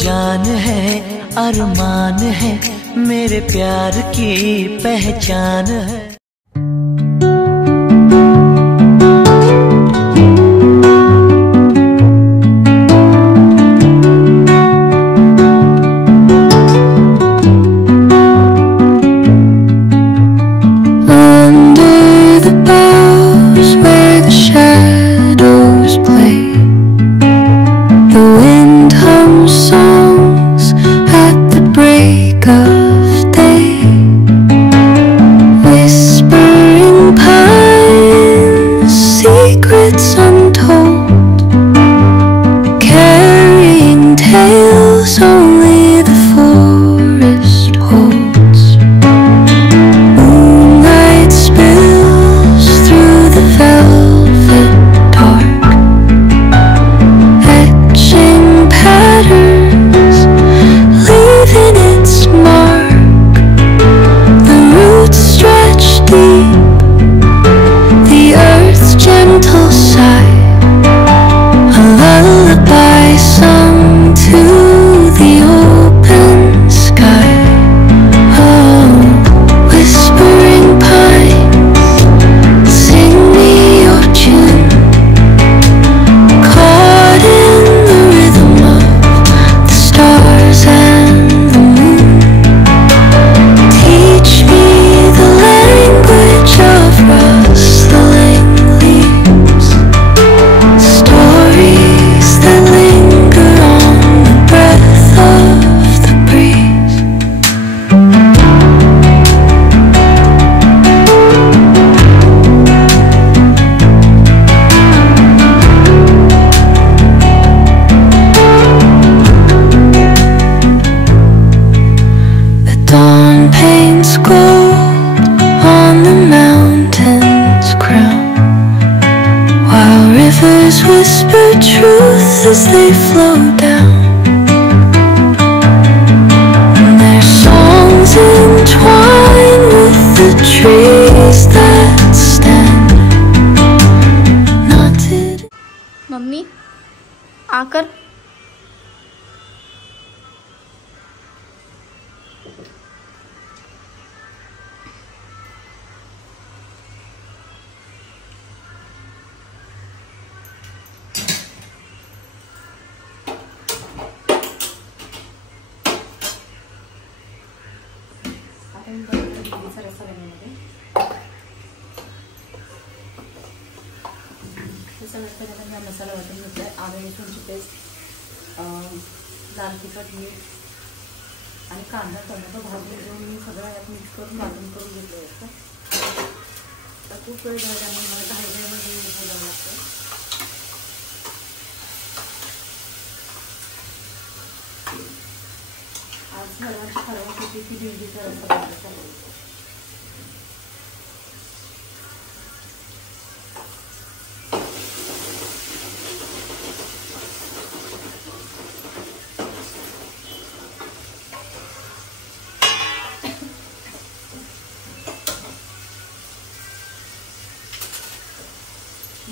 जान है अरमान है मेरे प्यार की पहचान है। Whisper truth as they flow down, and their songs entwine with the trees that stand knotted. Mummy आकर मसाला वाटून घेतला आहे। आलं लसूणची पेस्ट, लाल तिखट, मीठ आणि कांदा टोमॅटो भाजून घेऊन मी सगळं यात मिक्स करून वाटून करून घेतलं होतं। तर खूप वेळ झाला त्यामुळे मला घाईघाईमध्ये बोलावं लागतं। आज सर्वांची फरमाईश होती की भेंडीचा रस्सा बनवायचा।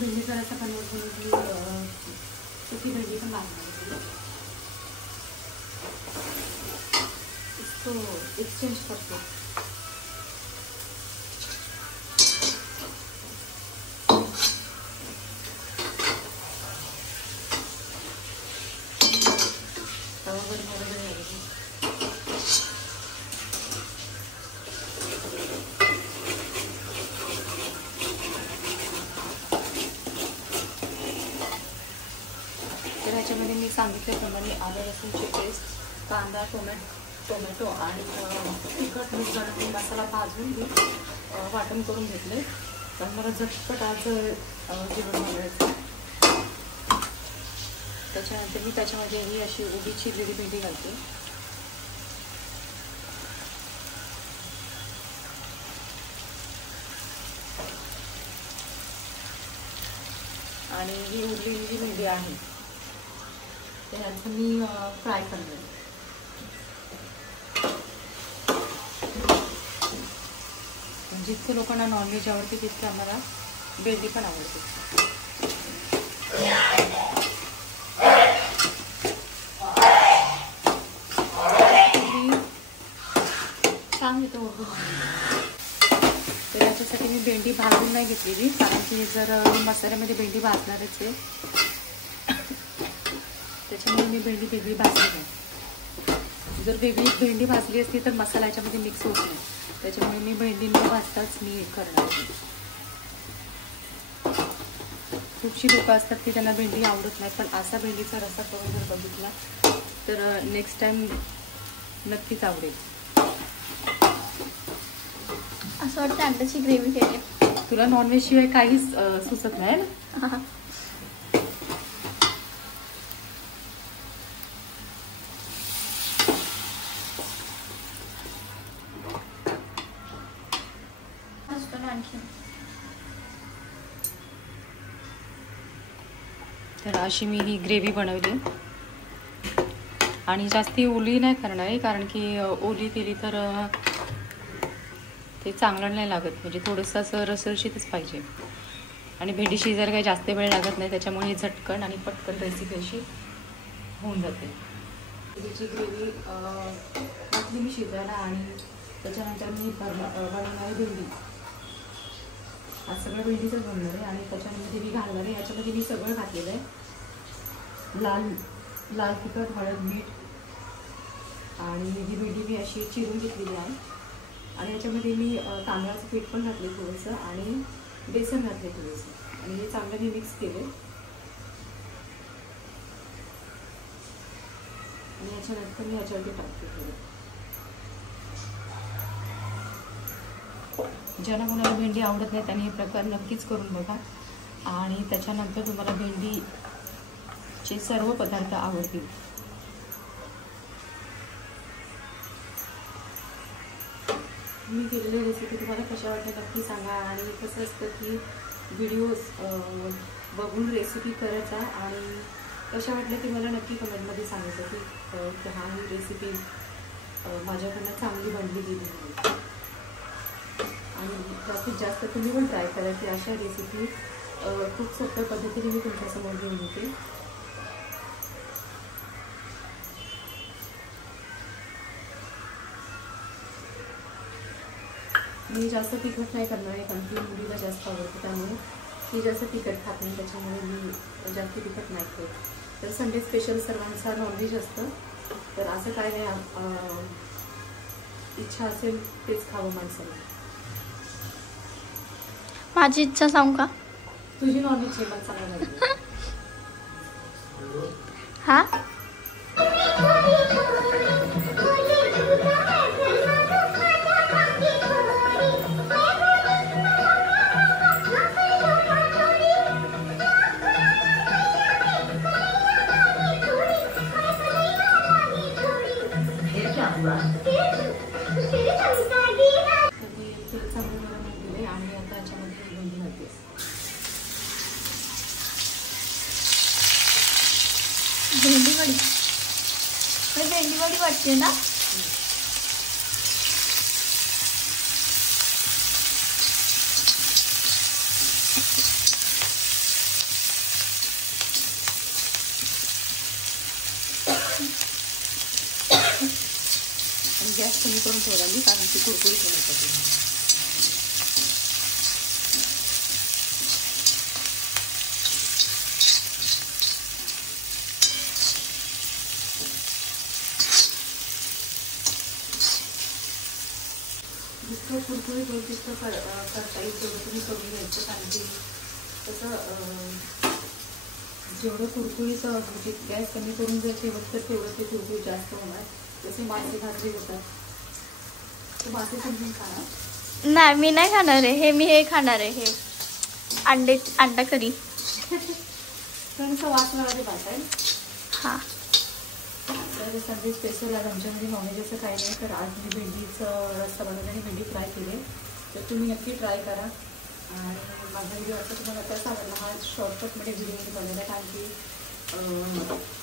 भेंडी रस्सा बनवून सुकी भेंडी पण लागणार, इसको एक्सचेंज करते। तवा गरम वगैरे त्याच्यामध्ये मी सांगितल्याप्रमाणे आलं लसूणची पेस्ट, कांदा टोमॅटो आणि तिखट मीठ घालून मसाला भाजून घेऊन वाटण करून घेतले। तर मला झटपट आज जेवण बनवायचं। त्याच्यानंतर मी त्याच्यामध्ये ही अशी उभी चिरलेली भेंडी घालते आणि ही उरलेली जी भेंडी आहे त्यात मी फ्राय करणार। जितके लोकांना नॉनव्हेज आवडते तितके आम्हाला भेंडी पण आवडते। सांग इथं ओरडून. तर याच्यासाठी मी भेंडी भाजून नाही घेतलेली, कारण की जर मसाल्यामध्ये भेंडी भाजणारच आहे, त्याच्यामुळे मी भेंडी वेगळी भाजली नाही. जर वेगळी भेंडी भाजली असती तर मसाला याच्यामध्ये मिक्स होत नाही, त्याच्यामुळे मी भेंडी न भाजताच मी करणार आहे. खूपशी लोकं असतात की त्यांना भेंडी आवडत नाही, पण असा भेंडीचा रस्सा करून जर बघितला तर नेक्स्ट टाइम नक्कीच आवडेल. असं वाटतं अंड्याची ग्रेव्ही केली. तुला नॉनव्हेज शिवाय काहीच सुचत नाही ना. तर अशी मी ही ग्रेव्ही बनवली आणि जास्ती ओली नाही करणार आहे, कारण की ओली केली तर ते चांगलं नाही लागत, म्हणजे थोडंसं असं रसरशीतच पाहिजे. आणि भेंडी शिजायला काही जास्त वेळ लागत नाही, त्याच्यामुळे झटकन आणि पटकन रेसिपी अशी होऊन जाते. भेंडीची ग्रेव्ही टाकली मी शिजायला आणि त्याच्यानंतर मी बनवणारी भेंडी, आज सगळं भेंडीचंच बनणार आहे आणि त्याच्यामध्ये मी घालणार आहे. याच्यामध्ये मी सगळं घातलेलं आहे, लाल तिखट, हळद, मीठ आणि ही भेंडी मी अशी चिरून घेतलेली आहे. आणि याच्यामध्ये मी तांदळाचं पीठ पण घातले थोडंसं आणि बेसन घातले थोडंसं आणि हे चांगलं मी मिक्स केले. आणि याच्यानंतर मी याच्यावरती टाकते थोडं. ज्यांना कोणाला भेंडी आवडत नाही त्यांनी हे प्रकार नक्कीच करून बघा आणि त्याच्यानंतर तुम्हाला भेंडीचे सर्व पदार्थ आवडतील. मी केलेली रेसिपी तुम्हाला कशा वाटल्या नक्की सांगा. आणि कसं असतं की व्हिडिओज बघून रेसिपी करायचा आणि कशा वाटल्या ते मला नक्की कमेंटमध्ये सांगायचं की हा ही रेसिपी माझ्याकडनं चांगली बनली गेली. आणि जास्तीत जास्त तुम्ही पण ट्राय करा की अशा रेसिपी खूप सोप्या पद्धतीने मी तुमच्यासमोर घेऊन येते. मी जास्त तिखट नाही करणार आहे, कारण की मुलीला जास्त आवडतं, त्यामुळे ती जास्त तिखट खात नाही, त्याच्यामुळे मी जास्त तिखट नाही खात. तर संडे स्पेशल सर्वांचा नॉनव्हेज असतं, तर असं काय नाही, इच्छा असेल तेच खावं माणसाला. माझी इच्छा सांगू का? तुझी नॉनव्हेज मला सांगायला हा आणि आता याच्यामध्ये भेंडी घालते. भेंडीवडी, भेंडीवडी वाटते ना. आणि गॅस कमी करून ठेवला मी, कारण ती कुरकुरीत होण्यासाठी. जितकं कुरकुरीत होईल तितकं करता येईल तेवढं तुम्ही करून घ्यायचं, कारण की तसं जेवढं कुरकुरीत म्हणजे गॅस कमी करून जर ठेवत तर तेवढं ते कुरकुरीत जास्त होणार. जसे मासे भाजले होतात, तर मासे समजून खाणार नाही, मी नाही खाणार आहे हे. मी हे खाणार आहे, हे अंडा करी. थोडंसं वास लागते भासायला. हां, तर संडे स्पेशल आज आमच्यामध्ये नॉनव्हेज असं काही नाही, तर आज मी भेंडीचं रस्सा बनवला आणि भेंडी फ्राय केली. तर तुम्ही नक्की ट्राय करा. आणि माझा व्हिडिओ असं तुम्हाला कसा आवडला, हा शॉर्टकटमध्ये व्हिडिओ मी बनवला, कारण की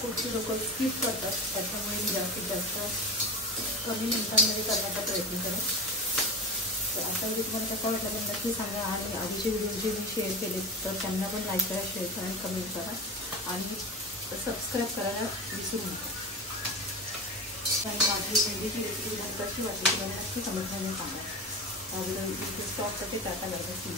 खूपशी लोक स्किप करतात, त्याच्यामुळे मी जास्तीत जास्त कमी मिनिटांमध्ये करण्याचा प्रयत्न करेन. तर असा व्हिडिओ तुम्हाला कसा वाटला तर नक्की सांगा. आणि आधीचे व्हिडिओ जे मी शेअर केले तर त्यांना पण लाईक करा, शेअर करा आणि कमेंट करा आणि सबस्क्राईब करायला विसरू नका. आणि माझी भेंडीची रेसिपी तुम्हाला कशी वाटली तुम्हाला नक्की कमेंटमध्ये सांगा. स्टॉक कसे करता गरजेची